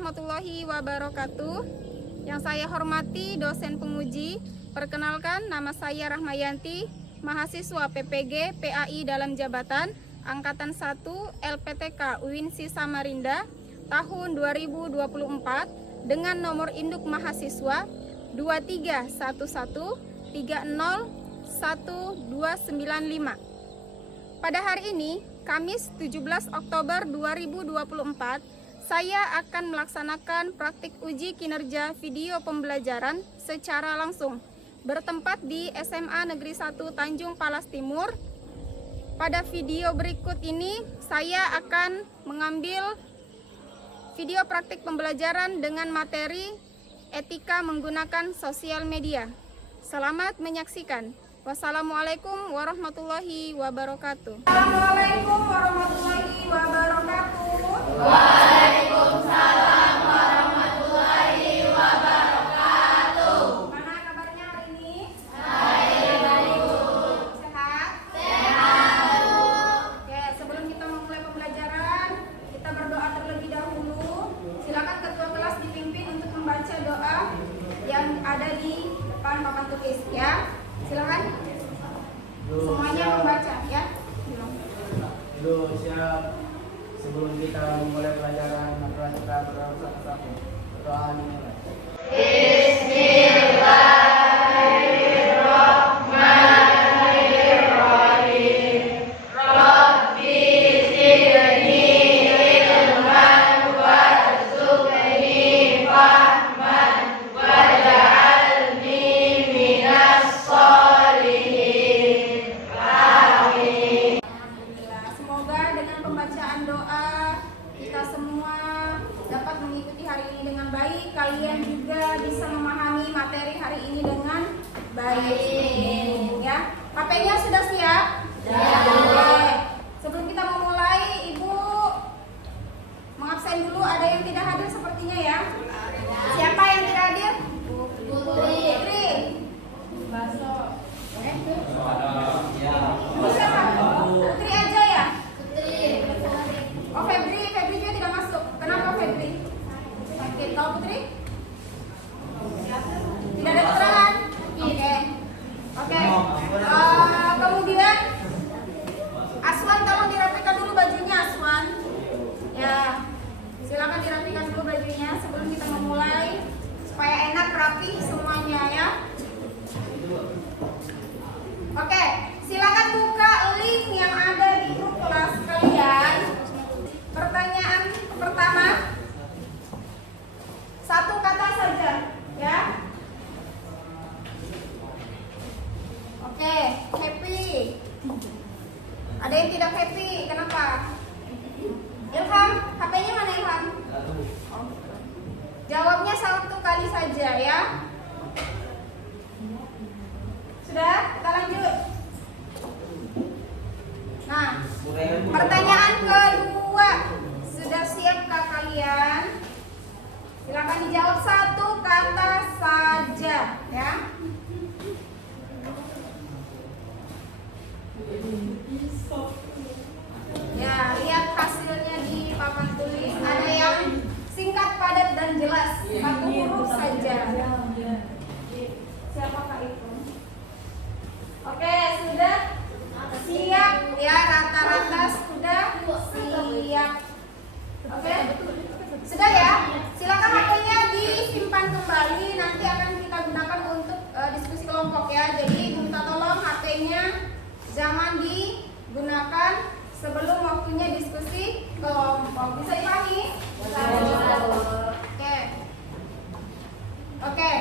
warahmatullahi wabarakatuh. Yang saya hormati dosen penguji, perkenalkan nama saya Rahmayanti, mahasiswa PPG PAI dalam jabatan Angkatan 1 LPTK UINSI Samarinda tahun 2024 dengan nomor induk mahasiswa 2311301295. Pada hari ini, Kamis 17 Oktober 2024, saya akan melaksanakan praktik uji kinerja video pembelajaran secara langsung bertempat di SMA Negeri 1 Tanjung Palas Timur. Pada video berikut ini, saya akan mengambil video praktik pembelajaran dengan materi etika menggunakan sosial media. Selamat menyaksikan. Wassalamualaikum warahmatullahi wabarakatuh. Assalamualaikum warahmatullahi wabarakatuh. Waalaikumsalam warahmatullahi wabarakatuh. Mana kabarnya hari ini? Baik. Sehat? Sehat. Oke, sebelum kita memulai pembelajaran, kita berdoa terlebih dahulu. Silakan ketua kelas dipimpin untuk membaca doa yang ada di depan papan tulis ya. Silakan. Semuanya membaca ya. Dulu siap. Sebelum kita memulai pelajaran, maka kita berdoa satu-satu. Berdoa dimulai. Bismillahirrahmanirrahim. Rabbi zidni ilman warzuqni fahman waj'alni minas sholihin. Amin. Alhamdulillah. Semoga dengan pembacaan doa kita semua dapat mengikuti hari ini dengan baik. Kalian juga bisa memahami materi hari ini dengan baik. Ya, HP-nya sudah siap? Oke. Sebelum kita memulai, Ibu mengabsen dulu. Ada yang tidak hadir sepertinya ya? Siapa yang tidak hadir? Putri. Baso. Siapa? Putri aja ya? Oh, Febri juga tidak masuk. Kenapa Febri? Sakit. Kau Putri? Tidak ada keterangan? Oke. Kemudian Aswan, tolong dirapikan dulu bajunya, Aswan. Ya, silakan dirapikan dulu bajunya sebelum kita memulai supaya enak rapi semuanya ya. Oke, silakan buka link yang ada di grup kelas kalian. Pertanyaan pertama, satu kata saja, ya. Oke, happy. Ada yang tidak happy, kenapa? Ilham, HP-nya mana Ilham? Oh. Jawabnya satu kali saja ya. Sudah, kita lanjut. Nah, pertanyaan kedua, sudah siapkah kalian? Silakan dijawab satu kata saja, ya. Ya, lihat hasilnya di papan tulis. Ada yang singkat, padat, dan jelas. Satu huruf saja. Siapakah itu? Oke, sudah siap ya, rata-rata sudah siap. Oke, sudah ya. Silakan HP-nya disimpan kembali, nanti akan kita gunakan untuk diskusi kelompok ya. Jadi minta tolong HP-nya jangan digunakan sebelum waktunya diskusi kelompok. Bisa dipahami? Oke.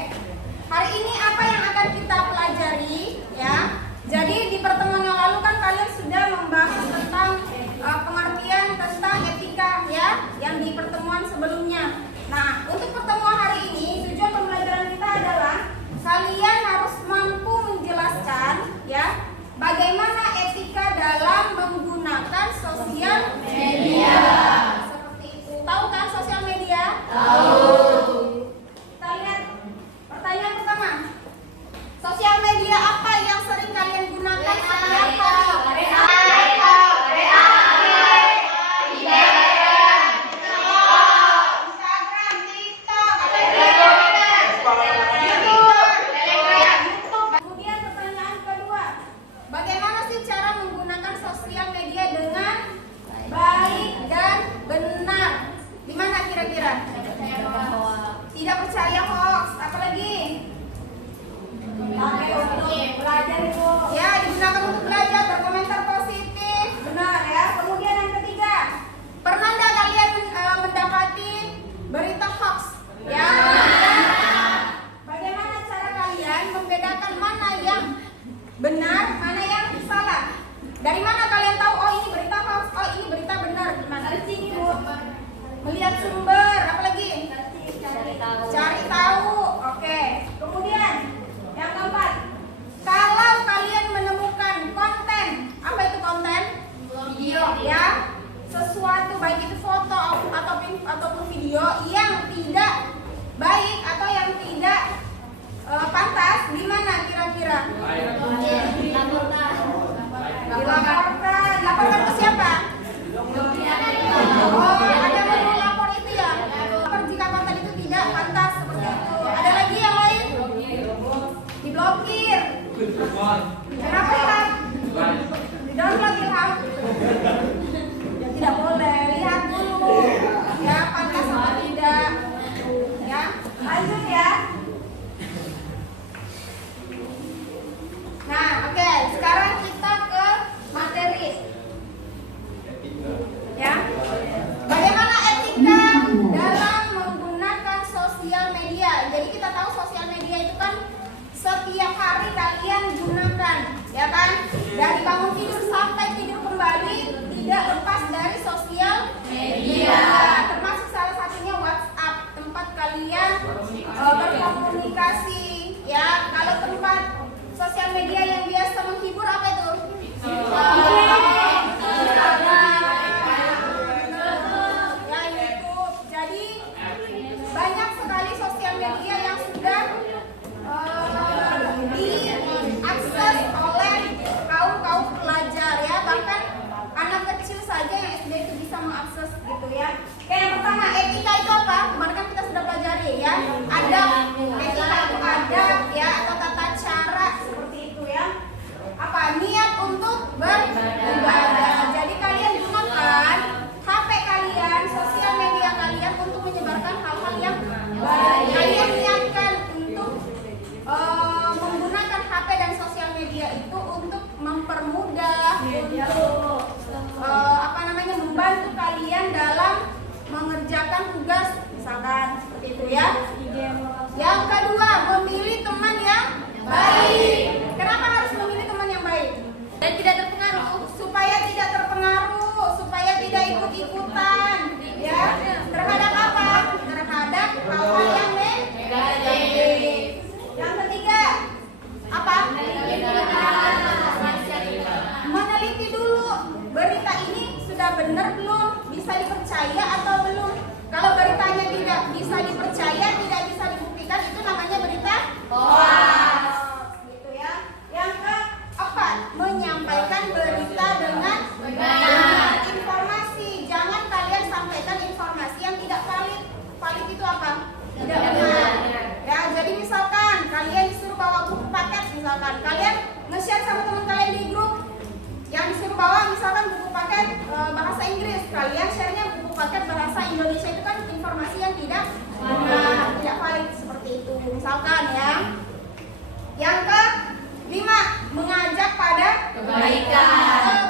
Hari ini apa yang akan kita pelajari ya? Jadi di pertemuan yang lalu kan kalian sudah membahas tentang pengertian tentang etika ya, yang di pertemuan sebelumnya. Nah, untuk pertemuan hari ini tujuan pembelajaran kita adalah kalian harus mampu menjelaskan ya bagaimana etika dalam menggunakan sosial media. Seperti itu. Tahu kan sosial media? Ya. Bagaimana cara kalian membedakan mana yang benar, mana yang salah? Dari mana kalian tahu oh ini berita hoax, oh ini berita benar? Gimana? Melihat sumber, apa lagi? Cari tahu. Oke. Kemudian yang keempat, kalau kalian menemukan konten, apa itu konten? Video, ya. Sesuatu baik itu foto ataupun video yang tidak baik atau yang tidak pantas, gimana kira-kira? Dilaporkan ke siapa? Oh, ada menu lapor itu ya. Jika konten itu tidak pantas seperti itu. Ada lagi yang lain? Diblokir. Kenapa ya? Di-download ya? Ya tidak boleh. Lihat dulu. Ya pantas atau tidak. Ya, lanjut ya. Nah, oke. Sekarang kita ke materi. Ya. Bagaimana etika dalam menggunakan sosial media? Jadi kita tahu sosial media itu kan setiap hari kalian gunakan, ya kan? Dari bangun tidur sampai tidur kembali tidak lepas dari sosial media. Termasuk salah satunya WhatsApp, tempat kalian berkomunikasi. Ya, kalau tempat sosial media yang biasa menghibur apa itu? Banyak sekali sosial media yang sudah diakses oleh kaum pelajar ya, bahkan anak kecil saja yang SD itu bisa mengakses gitu ya. Oke, yang pertama etika itu apa? Kemarin kan kita sudah pelajari ya. Ada etika itu ada ya atau tata cara seperti itu ya. Apa? Niat untuk beribadah. Jadi kalian gunakan HP kalian, sosial media kalian untuk menyebarkan hal-hal yang baik. Kalian niatkan untuk menggunakan HP dan sosial media itu untuk mempermudah, untuk membantu kalian dalam mengerjakan tugas, misalkan seperti itu ya. Yang kedua, memilih teman yang baik. Kenapa harus memilih teman yang baik? Dan tidak terpengaruh, supaya tidak terpengaruh, supaya tidak ikut-ikutan, ya. Terhadap apa? Terhadap hal-hal yang negatif. Yang ketiga, apa? Meneliti dulu berita ini sudah benar belum, bisa dipercaya atau belum. Kalau beritanya tidak bisa dipercaya, tidak bisa dibuktikan, itu namanya berita hoax. Gitu ya. Yang keempat, menyampaikan berita dengan benar. Informasi, jangan kalian sampaikan informasi yang tidak valid. Valid itu apa? Tidak benar. Ya, jadi misalkan kalian disuruh bawa buku paket, misalkan kalian nge-share sama teman kalian di grup yang disuruh bawa misalkan buku paket bahasa Inggris, kalian share-nya buku paket bahasa Indonesia, itu kan informasi yang tidak benar, tidak valid seperti itu misalkan ya. Yang kelima, mengajak pada kebaikan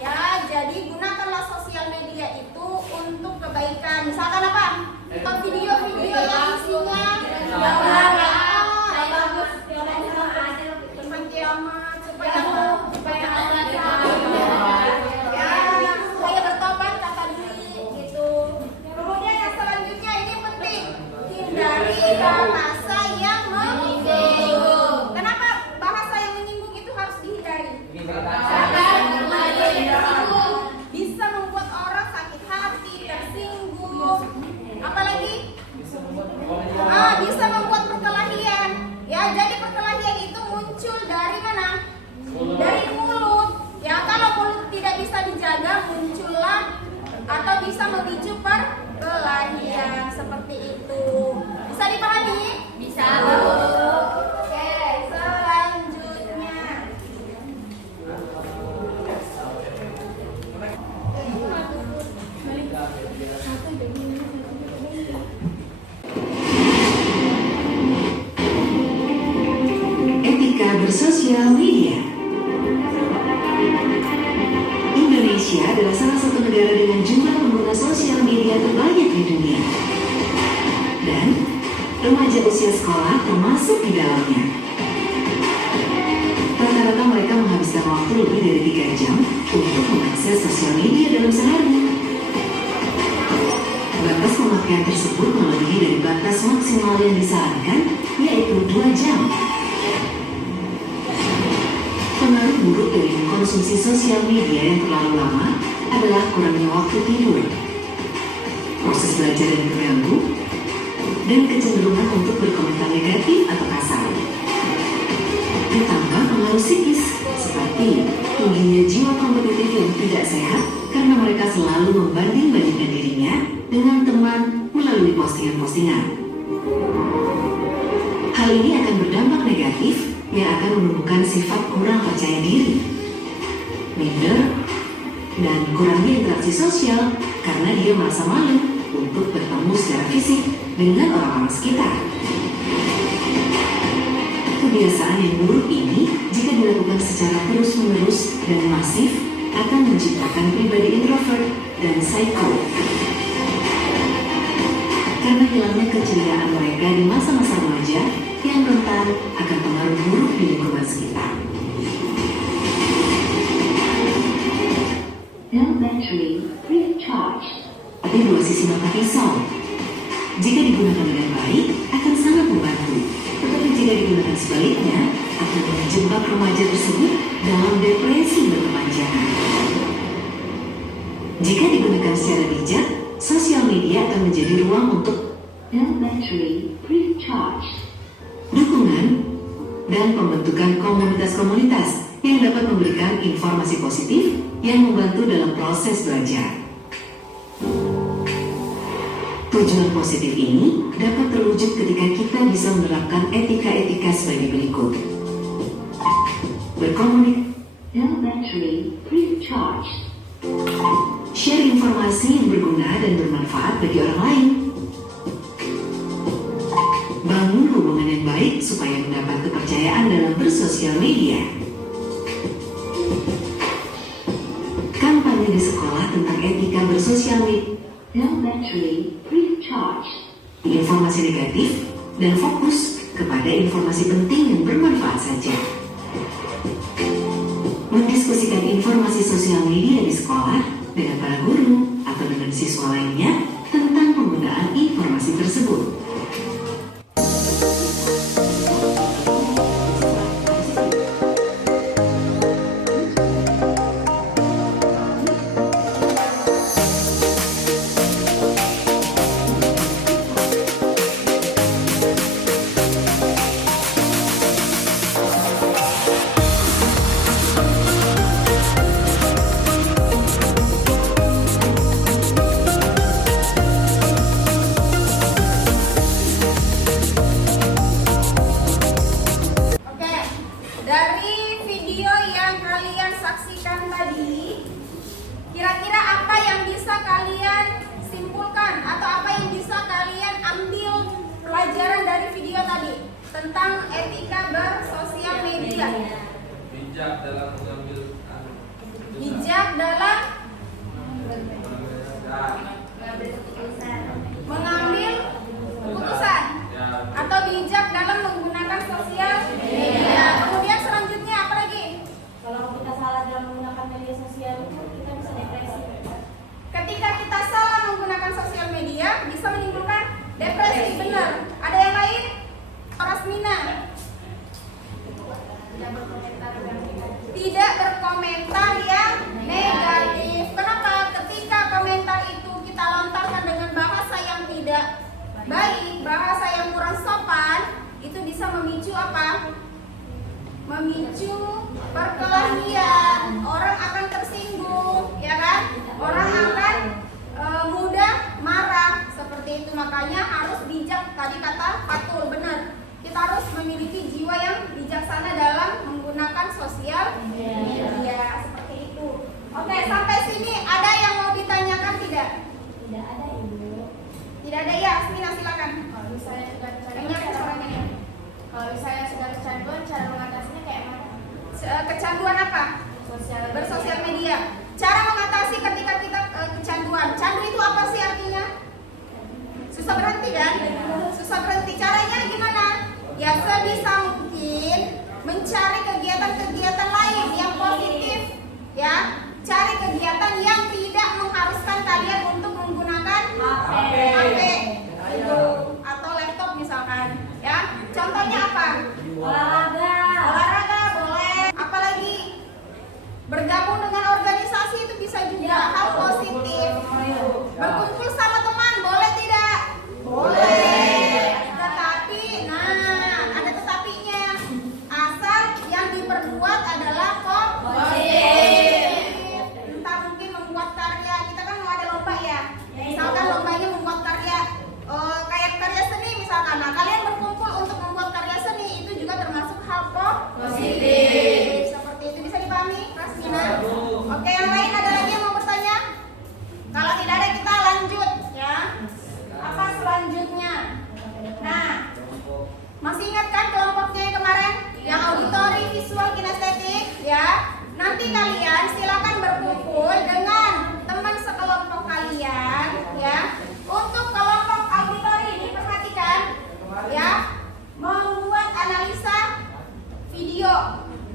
ya. Jadi gunakanlah sosial media itu untuk kebaikan. Misalkan apa? Video-video yang isinya tentang kiamat, supaya bertobat kata diri gitu. Kemudian yang selanjutnya ini penting, hindari bahasa yang menyinggung. Kenapa bahasa yang menyinggung itu harus dihindari? Bisa membuat orang sakit hati, tersinggung. Apalagi bisa membuat perkelahian. Ya, jadi perkelahian itu muncul dari mana? Dari mulut. Ya, kalau mulut tidak bisa dijaga, muncullah atau bisa memicu perkelahian seperti itu. Bisa dipahami? Bisa. Oke, selanjutnya. Etika bersosial media. Indonesia adalah salah satu negara dengan jumlah pengguna sosial media terbanyak di dunia. Remaja usia sekolah termasuk di dalamnya. Rata-rata mereka menghabiskan waktu lebih dari 3 jam untuk mengakses sosial media dalam sehari. Batas pemakaian tersebut melebihi dari batas maksimal yang disarankan, yaitu 2 jam. Pengaruh buruk dari mengkonsumsi sosial media yang terlalu lama adalah kurangnya waktu tidur, proses belajar yang terganggu, dan kecenderungan untuk berkomentar negatif atau kasar. Ditambah pengaruh psikis, seperti tingginya jiwa kompetitif yang tidak sehat karena mereka selalu membanding-bandingkan dirinya dengan teman melalui postingan-postingan. Hal ini akan berdampak negatif yang akan menumbuhkan sifat kurang percaya diri, minder, dan kurangnya interaksi sosial karena dia merasa malu untuk bertemu secara fisik dengan orang-orang sekitar. Kebiasaan yang buruk ini, jika dilakukan secara terus-menerus dan masif, akan menciptakan pribadi introvert dan psycho. Karena hilangnya keceriaan mereka di masa-masa remaja yang rentan akan pengaruh buruk di lingkungan sekitar. No battery, free charge. Ada 2 sisi mata pisau. Jika digunakan dengan baik, akan sangat membantu. Tetapi jika digunakan sebaliknya, akan menjebak remaja tersebut dalam depresi berkepanjangan. Jika digunakan secara bijak, sosial media akan menjadi ruang untuk no battery, free charge, dukungan, dan pembentukan komunitas-komunitas yang dapat memberikan informasi positif yang membantu dalam proses belajar. Tujuan positif ini dapat terwujud ketika kita bisa menerapkan etika-etika sebagai berikut. Berkomunikasi, no battery, free charge. Share informasi yang berguna dan bermanfaat bagi orang lain. Bangun hubungan yang baik supaya mendapat kepercayaan dalam bersosial media. Kampanye di sekolah tentang etika bersosial media. No battery, free charge. Informasi negatif dan fokus kepada informasi penting yang bermanfaat saja. Mendiskusikan informasi sosial media di sekolah dengan para guru atau dengan siswa lainnya tentang penggunaan informasi tersebut. Oke, dari video yang kalian saksikan tadi, kira-kira apa yang bisa kalian simpulkan atau apa yang bisa kalian ambil pelajaran dari video tadi tentang etika bersosial media? Bijak dalam mengambil Bijak dalam keputusan. mengambil keputusan atau bijak dalam menggunakan sosial media. Kemudian selanjutnya apa lagi? Kalau kita salah dalam menggunakan media sosial itu kita bisa depresi. Ketika kita salah menggunakan sosial media bisa menimbulkan depresi, benar. Ada yang lain? Rasmina. Tidak berkomentar yang negatif. Kenapa? Ketika komentar itu kita lontarkan dengan bahasa yang tidak baik, bahasa yang kurang sopan, itu bisa memicu apa? Memicu perkelahian. Orang akan tersinggung, ya kan? Orang akan mudah marah. Seperti itu, makanya harus bijak. Tadi kata Fatul, benar. Kita harus memiliki jiwa yang bijaksana dalam menggunakan sosial media. Seperti itu. Oke, sampai sini ada yang mau ditanyakan tidak? Tidak ada, Ibu. Tidak ada, ya. Asmina silakan. Kalau misalnya sudah Kenyang kecanduan, suaranya ya. kalau misalnya sudah kecanduan, cara mengatasinya kayak mana? Kecanduan apa? Bersosial media. Cara mengatasi ketika kita kecanduan. Candu itu apa sih artinya? Susah berhenti kan? Susah berhenti. Cara ya sebisa mungkin mencari kegiatan-kegiatan lain yang positif, ya. Cari kegiatan yang tidak mengharuskan kalian untuk menggunakan HP itu atau laptop misalkan, ya. Contohnya apa? Olahraga boleh. Apalagi bergabung dengan organisasi itu bisa juga hal positif. Berkumpul sama teman boleh tidak? Boleh. Tetapi, ada tetapinya. Asal yang diperbuat adalah positif. Entah mungkin membuat karya. Kita kan mau ada lomba ya. Misalkan lombanya membuat karya kayak karya seni misalkan. Nah, kalian berkumpul untuk membuat karya seni itu juga termasuk hal positif. Seperti itu bisa dipahami, Rasmina? Oke, yang lain ada lagi yang mau bertanya? Kalau tidak ada kita lanjut ya. Apa selanjutnya? Nah, masih ingat kan kelompoknya yang kemarin? Yang auditori, visual, kinestetik ya. Nanti kalian silakan berkumpul dengan teman sekelompok kalian ya. Untuk kelompok auditori diperhatikan ya, membuat analisa video.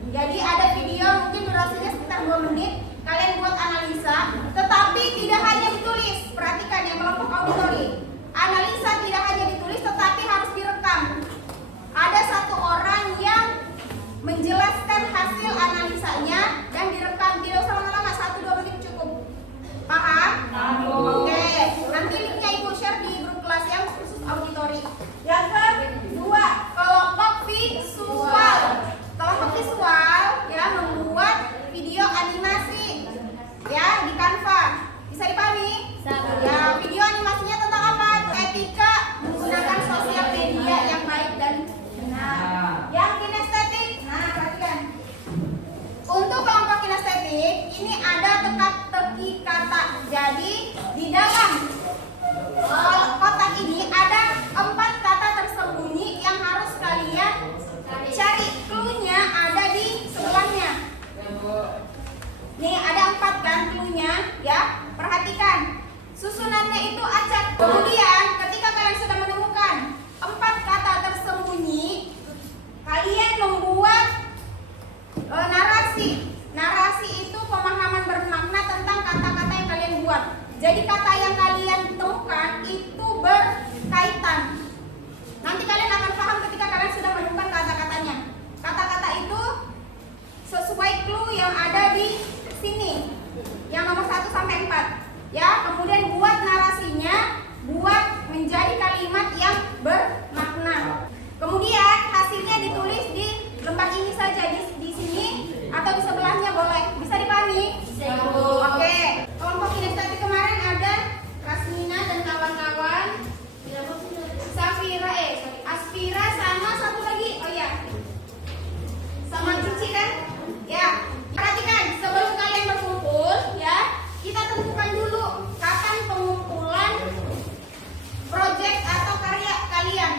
Jadi ada video mungkin durasinya sekitar 2 menit. Kalian buat analisa, tetapi tidak hanya ditulis. Perhatikan ya kelompok auditori. Analisa tidak hanya ditulis, tetapi harus direkam. Ada satu orang yang menjelaskan hasil analisanya dan direkam. Tidak usah lama-lama, 1-2 menit cukup. Paham? Oke. Nanti linknya ibu share di grup kelas yang khusus auditori. Yang kedua, kelompok visual. Kelompok visual ya membuat video animasi ya di Canva. Bisa dipahami? Ya, video animasinya tentang apa? Etika menggunakan sosial media yang baik dan benar. Yang kinestetik, perhatikan. Untuk kelompok kinestetik ini ada teka-teki kata. Jadi di dalam kotak ini ada 4 kata tersembunyi yang harus kalian cari. Cluenya ada di sebelahnya. Nih ada 4 kan cluenya ya. Perhatikan. Susunannya itu acak. Kemudian ketika kalian sudah menemukan 4 kata tersembunyi, kalian membuat narasi. Narasi itu pemahaman bermakna tentang kata-kata yang kalian buat. Jadi kata yang kalian temukan itu berkaitan. Nanti kalian akan paham ketika kalian sudah menemukan kata-katanya. Kata-kata itu sesuai clue yang ada di sini. Yang nomor 1 sampai 4. Ya, kemudian buat narasinya, buat menjadi kalimat yang bermakna. Kemudian hasilnya ditulis di lembar ini saja di sini atau di sebelahnya boleh. Bisa dipahami? Oke. Kelompok kinestetik kemarin ada Rasmina dan kawan-kawan. Safira, Aspira sama satu lagi. Oh ya. Sama Cici kan? Ya. Perhatikan, sebelum kalian berkumpul ya, kita tentukan dulu kapan pengumpulan proyek atau karya kalian.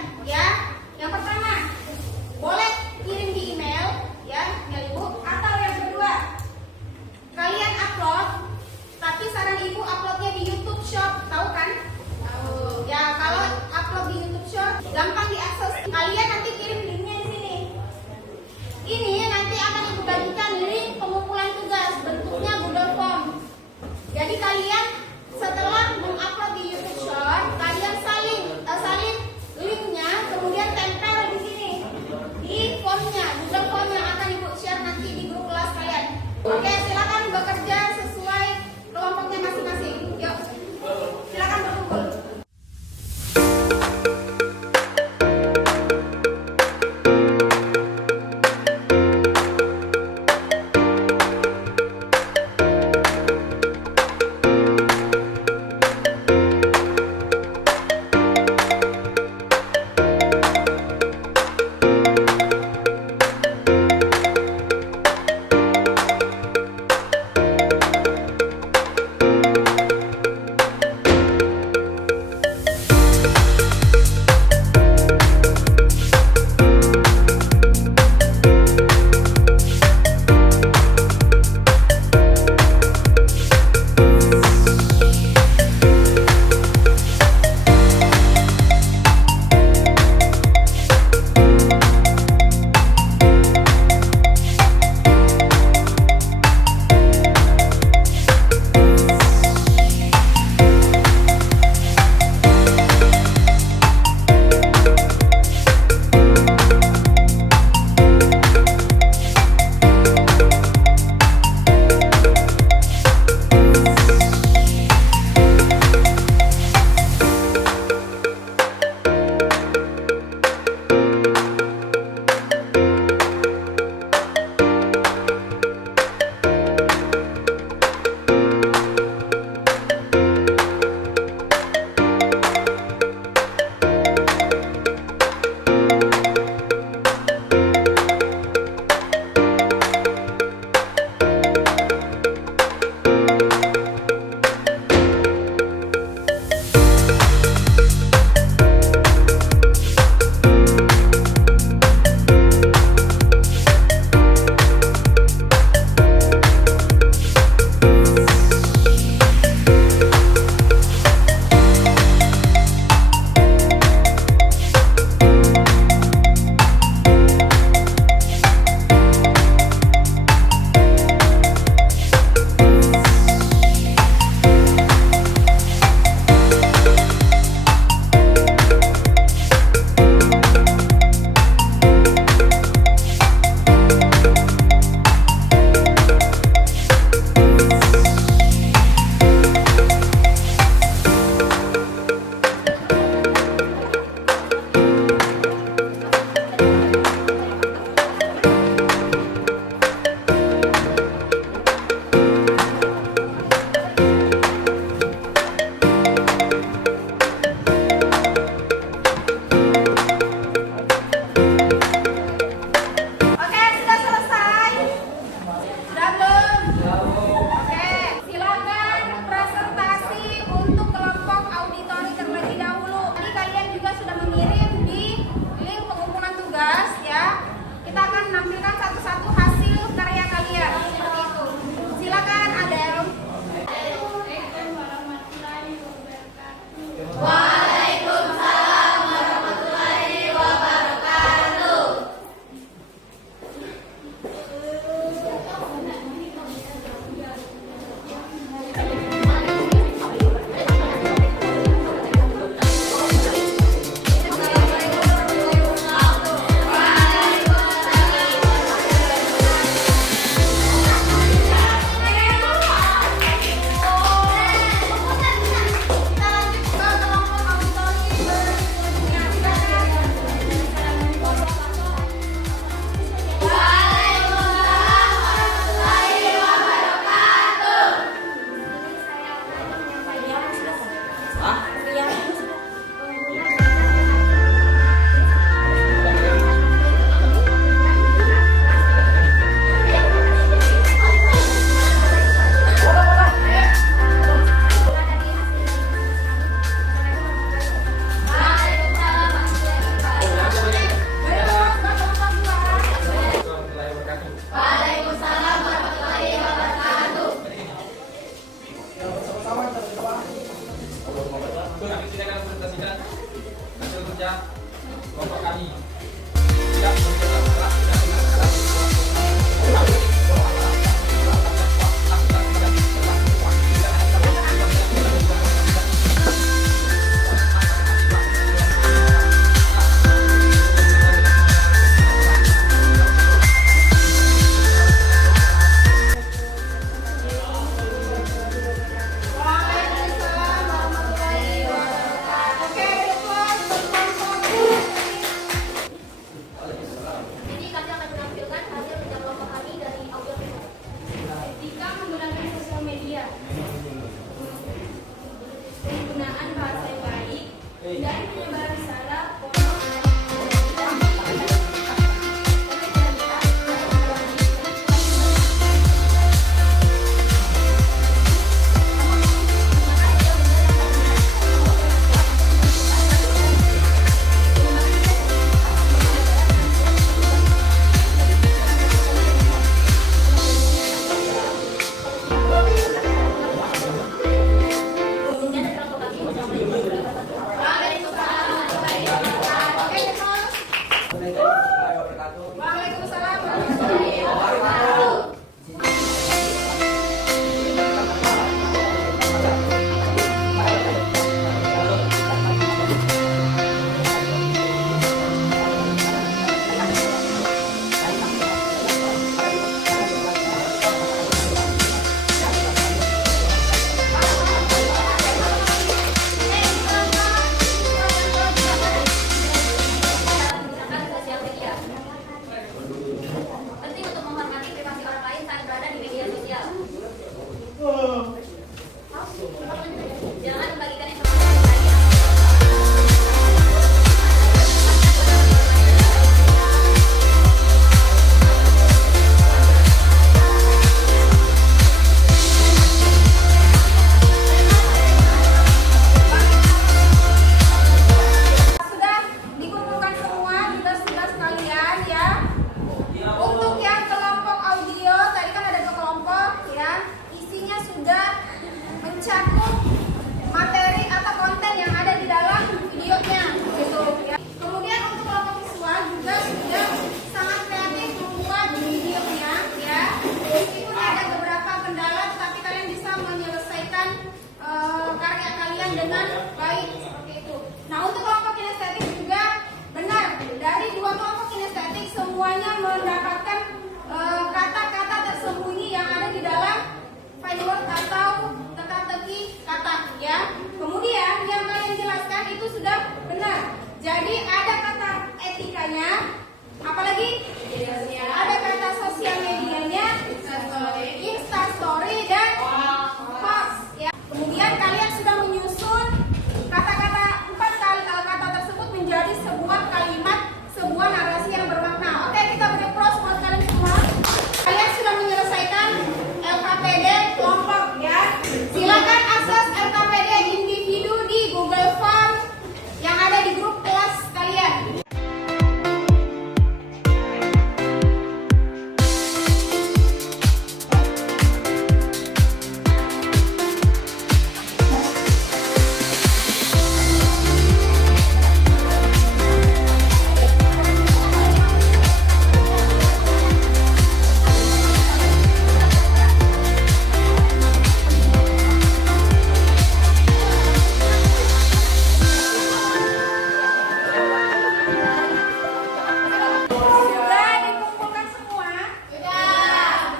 kerja kelompok kami. Siap bekerja keras dan Waalaikumsalam warahmatullahi wabarakatuh. Oke, Jadi kami akan menampilkan hasil kerja kelompok kami dari audio kita. Etika menggunakan sosial media. Penggunaan bahasa yang baik dan menyebar risalah, foto, Waalaikumsalam warahmatullahi wabarakatuh. menggunakan sosial media. Penting untuk menghormati privasi orang lain saat berada di media sosial. Jangan membagikan informasi pribadi. Sudah dikumpulkan semua tugas-tugas kalian ya. Untuk yang kelompok audio tadi kan ada 2 kelompok ya. Isinya sudah mencakup materi atau konten yang ada di dalam videonya gitu ya. Kemudian untuk kelompok visual juga sudah sangat kreatif membuat videonya ya. Meskipun ada beberapa kendala tetapi kalian bisa menyelesaikan karya kalian dengan baik seperti itu. Nah, untuk kelompok kinestetik juga benar, dari 2 kelompok kinestetik semuanya mendapatkan kata-kata tersembunyi yang ada di dalam file word atau teka-teki kata ya. Kemudian yang kalian jelaskan itu sudah benar. Jadi ada kata etikanya, apalagi ada kata sosial medianya, Instastory dan Post ya. Kemudian kalian sudah menyusun kata-kata 4 kata tersebut menjadi sebuah kalimat, sebuah narasi yang bermakna. Oke, kita beri pros buat kalian semua. Kalian sudah menyelesaikan LKPD kelompok ya. Silakan akses LKPD individu di Google Form yang ada di grup kelas kalian. Sudah dikumpulkan semua? Sudah.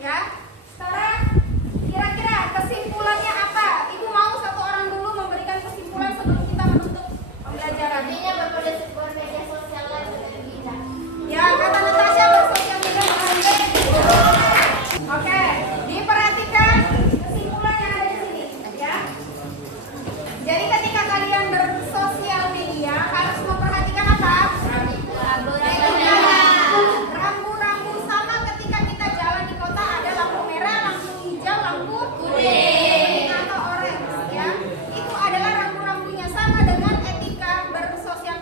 Ya. Sekarang kira-kira kesimpulannya apa? Ibu mau satu orang dulu memberikan kesimpulan sebelum kita menutup pembelajaran. Artinya bermedia sosial lain lebih bijak. Ya, kata Natasha bersosial media dengan baik. Oke, diperhatikan kesimpulan yang ada di sini, ya. Jadi ketika kalian bersosial media harus memperhatikan apa? Rambu-rambu sama ketika kita jalan di kota ada lampu merah, lampu hijau, lampu kuning atau orange, ya. Itu adalah rambu-rambunya sama dengan etika bersosial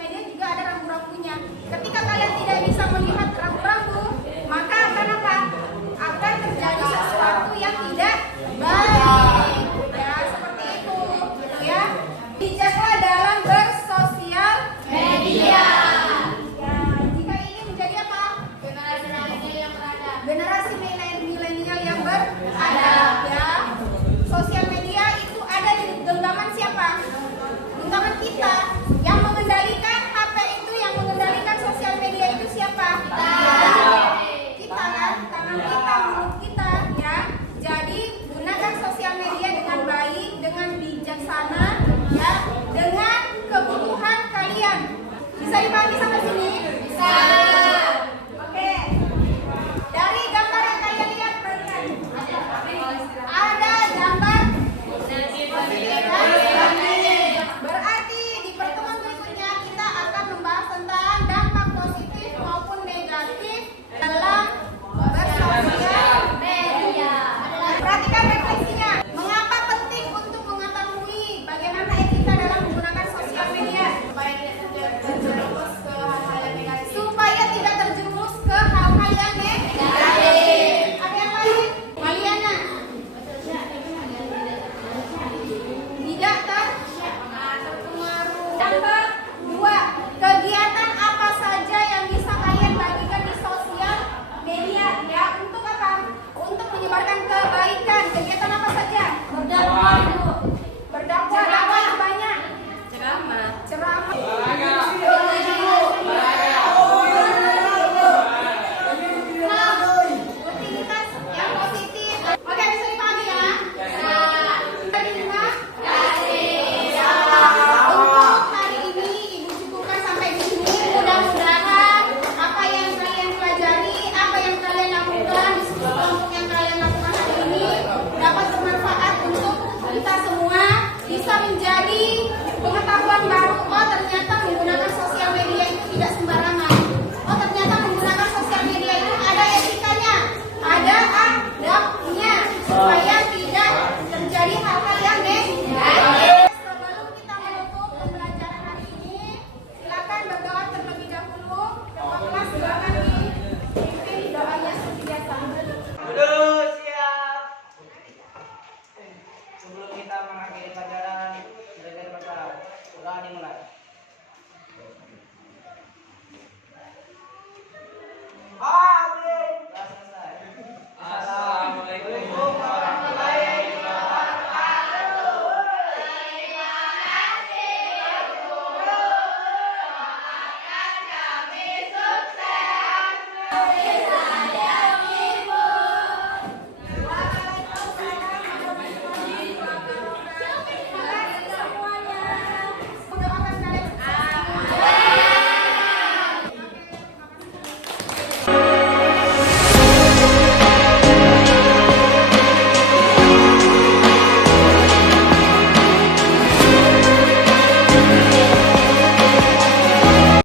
Hai.